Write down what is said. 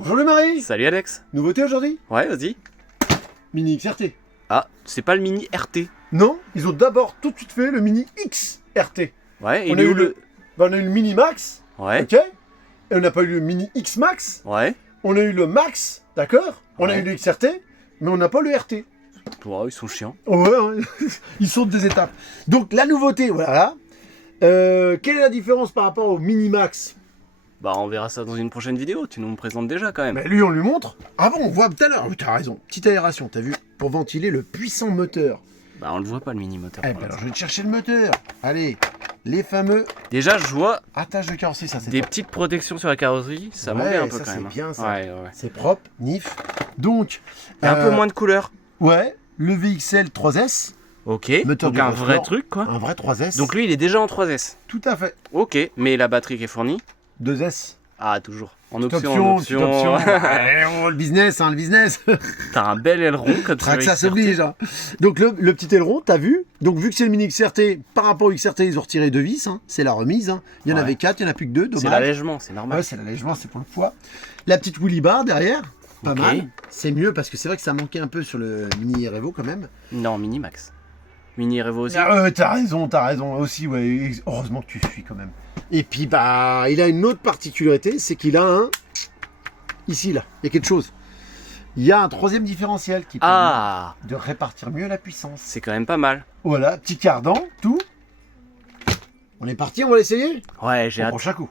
Bonjour le mari. Salut Alex. Nouveauté aujourd'hui? Ouais, vas-y. Mini XRT. Ah, c'est pas le mini RT. Non, ils ont d'abord tout de suite fait le Mini XRT. Ouais, et On a eu on a eu le Mini Max, Ouais, ok? Et on n'a pas eu le Mini X Max. ouais. On a eu le Max, d'accord? On a Ouais. eu le XRT, mais on n'a pas le RT. Oh, ils sont chiants. Ouais, hein. Ils sautent des étapes. Donc la nouveauté, voilà. Quelle est la différence par rapport au Mini Max? Bah, on verra ça dans une prochaine vidéo. Tu nous le présentes déjà quand même. Mais lui, on lui montre. Ah bon, on voit tout à l'heure. Oui, t'as raison. Petite aération, t'as vu? Pour ventiler le puissant moteur. Bah, on le voit pas le mini moteur. Eh pour ben, alors, l'instant. je vais te chercher le moteur. Allez, les fameux Déjà, je vois attaches de carrosserie, ça c'est des top. petites protections sur la carrosserie. Ça m'en Ouais, met un peu ça, quand c'est même. bien, ça. Ouais, ouais. C'est propre, nif. Donc, Et un peu moins de couleur. Ouais, le VXL 3S, Ok. Moteur Donc du un Rockford. vrai truc quoi. un vrai 3S. Donc lui, il est déjà en 3S. Tout à fait. Ok. Mais la batterie qui est fournie. 2S. Ah, toujours. En Petite option. option, petite option. Ouais, oh, le business, hein, le business. T'as un bel aileron comme ça. Ça s'oblige. Hein. Donc le petit aileron, t'as vu? Donc vu que c'est le mini XRT, par rapport au XRT, ils ont retiré 2 vis. Hein. C'est la remise. Hein. Il y en Ouais. avait 4, il n'y en a plus que 2. Dommage. C'est l'allègement, c'est normal. Ouais, c'est l'allègement, c'est pour le poids. La petite wheelie bar derrière, pas Ok. mal. C'est mieux parce que c'est vrai que ça manquait un peu sur le mini Revo quand même. Non, mini max. Mini Revo aussi. Ah ouais, t'as raison aussi, ouais. Heureusement que tu suis quand même. Et puis bah, il a une autre particularité, c'est qu'il a un ici là, il y a quelque chose. Il y a un troisième différentiel qui permet Ah, de répartir mieux la puissance. c'est quand même pas mal. Voilà, petit cardan, tout. On est parti, on va l'essayer Ouais, j'ai au hâte. prochain coup.